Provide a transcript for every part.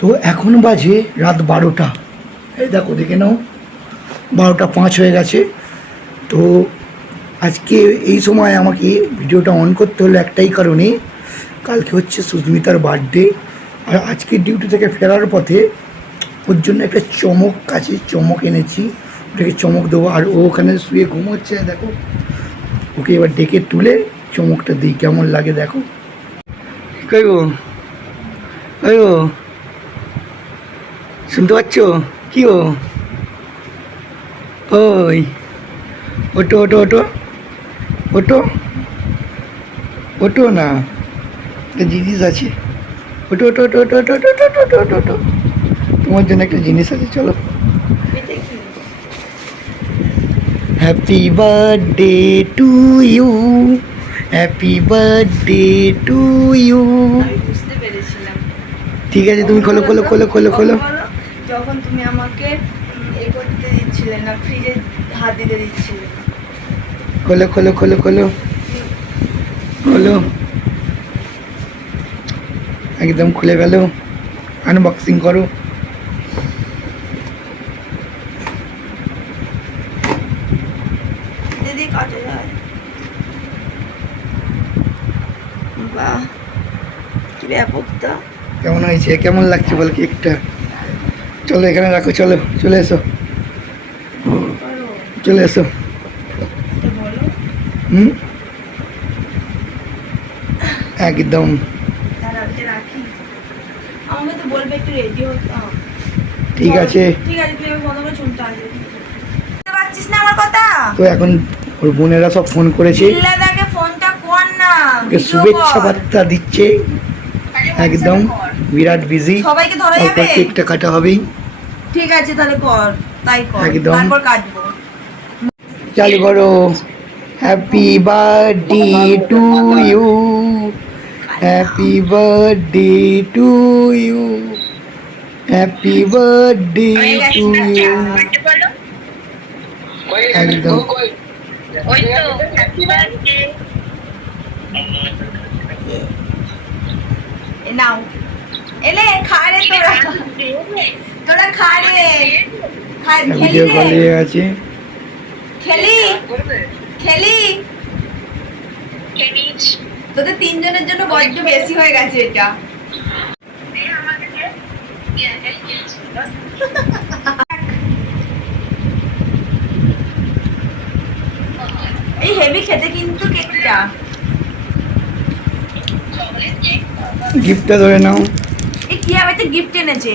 তো এখন বাজে রাত বারোটা। এই দেখো, দেখে নাও, বারোটা পাঁচ হয়ে গেছে। তো আজকে এই সময় আমাকে ভিডিওটা অন করতে হলো একটাই কারণে, কালকে হচ্ছে সুস্মিতার বার্থডে আর আজকে ডিউটি থেকে ফেরার পথে ওর জন্য একটা চমক কাছে চমক এনেছি। ওটাকে চমক দেবো। আর ও ওখানে শুয়ে ঘুমোচ্ছে, দেখো। ওকে এবার ডেকে তুলে চমকটা দিই, কেমন লাগে দেখো। শুনতে পাচ্ছ? কি গো ওই। ওটো ওটো ওটো। ওটো? ওটো না। একটা জিনিস আছে। ওটো ওটো ওটো ওটো ওটো ওটো ওটো ওটো ওটো ওটো। তোমার জন্য একটা জিনিস আছে চলো। Happy birthday to you happy birthday to you ঠিক আছে তুমি খোলো খোলো খোলো খোলো খোলো। যখন তুমি আমাকে এ করতে দিচ্ছিলে না ফ্রিজে হাত দিতে দিচ্ছিলে। খোলো খোলো খোলো খোলো। খোলো। একদম খুলে গেল। আনবক্সিং করো। দিদি কাটে যায়। বাহ কি ব্যাপকটা কেমন হয়েছে? কেমন লাগছে বল কেকটা? চলো এখানে রাখো চলো চলে এসো। চলে এসো। হুম? একদম। ঠিক আছে। তো এখন ওর বোনেরা সব ফোন করেছে। শুভেচ্ছা বার্তা দিচ্ছে। একদম। বিরাট বিজি সবাইকে কেকটা কাটা হবেই। ঠিক আছে তাহলে কর তাই কর। একদম। তারপর কাটবো চালু করো। Happy birthday to you happy birthday to you happy birthday to you একদম। এ নাও। এলে খা রে তোরা। তোরা খা রে খেলি ভিডিও কল রে গেছে। খেলি। খেলি। তোদের তিনজনের জন্য বড্ড বেশি হয়ে গেছে এটা। এই হেভি খেতে কিন্তু কেকটা। গিফটটা ধরে নাও। এই কি আমাকে গিফট এনেছে?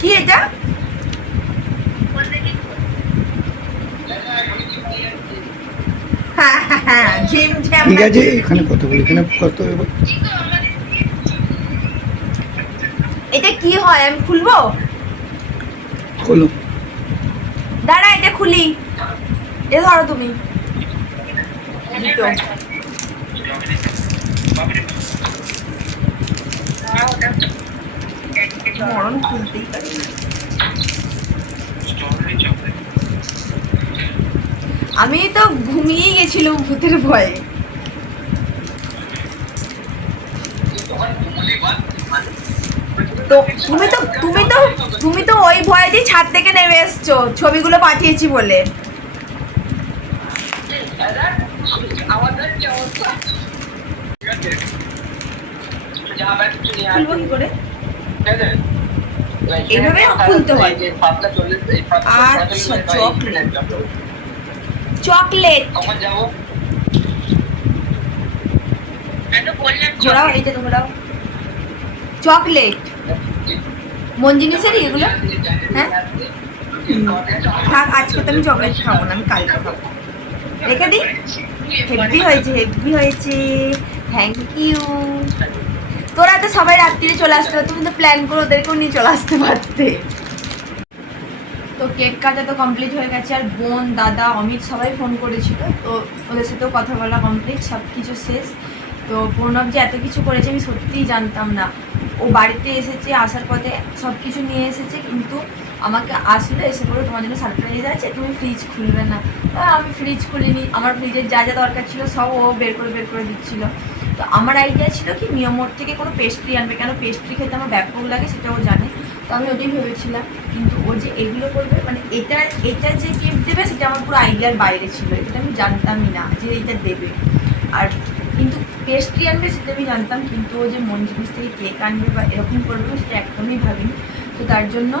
কি এটা? হ্যাঁ হ্যাঁ হ্যাঁ ঠিক আছে এখানে কত বলি এখানে কত এটা কি হয় আমি খুলবো? খোলো। দাঁড়া এটা খুলি। এ ধরো তুমি। মরণ খুলতেই পারি। আমি তো ঘুমিয়ে গেছিলাম ভূতের ভয়ে। তো তুমি তো তুমি তো তুমি তো ওই ভয়ে ভয়েতেই ছাদ থেকে নেমে এসছো ছবিগুলো পাঠিয়েছি বলে। খুলবো কি করে? এইভাবে খুলতে হয়। আচ্ছা, চকলেট। চকলেট। ঘোরাও এইটা তো। ঘোরাও চকলেট। মন জিনিসেরই এগুলো? হ্যাঁ? থাক আজকে তো আমি চকলেট খাব না আমি কালকে খাব। রেখে দিই? হেভি হয়েছে হেভি হয়েছে। থ্যাংক ইউ তোরা তো সবাই রাত্রিরে চলে আসতে পারতো, তুমি তো প্ল্যান করে ওদেরকেও নিয়ে চলে আসতে পারতে। তো কেক কাটা তো কমপ্লিট হয়ে গেছে, আর বোন, দাদা, অমিত সবাই ফোন করেছিল, তো ওদের সাথেও কথা বলা কমপ্লিট সব কিছু শেষ। তো প্রণব যে এত কিছু করেছে আমি সত্যিই জানতাম না। ও বাড়িতে এসেছে, আসার পথে সব কিছু নিয়ে এসেছে, কিন্তু আমাকে আসলে, এসে বলে তোমার জন্য সারপ্রাইজ আছে, তুমি ফ্রিজ খুলবে না। আমি ফ্রিজ খুলিনি, আমার ফ্রিজের যা যা দরকার ছিল, সব ও বের করে বের করে দিচ্ছিল। তো আমার আইডিয়া ছিল কি মিয়ামোর থেকে কোনো পেস্ট্রি আনবে। কেন পেস্ট্রি খেতে আমার ব্যাপক লাগে সেটা ও জানে। তো আমি ওটাই ভেবেছিলাম। কিন্তু ও যে এগুলো করবে মানে এটা এটা যে গিফট দেবে সেটা আমার পুরো আইডিয়ার বাইরে ছিল। এটা আমি জানতামই না যে এটা দেবে। আর কিন্তু পেস্ট্রি আনবে সেটা আমি জানতাম কিন্তু ও যে মন জিনিস থেকে কেক আনবে বা এরকম করবে সেটা একদমই ভাবিনি। তো তার জন্য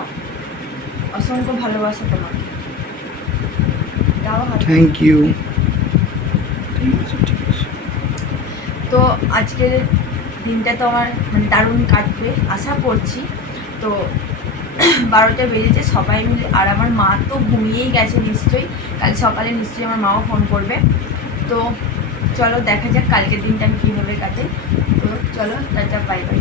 অসংখ্য ভালোবাসা তোমাকে। থ্যাংক ইউ ঠিক আছে তো আজকের দিনটা তো আমার মানে দারুণ কাটবে, আশা করছি। তো বারোটা বেজেছে, সবাই মিলে, আর আমার মা তো ঘুমিয়েই গেছে নিশ্চয়ই। কাল সকালে নিশ্চয়ই আমার মাও ফোন করবে। তো চলো দেখা যাক কালকের দিনটা আমি কীভাবে কাটে। তো চলো, টাটা বাই বাই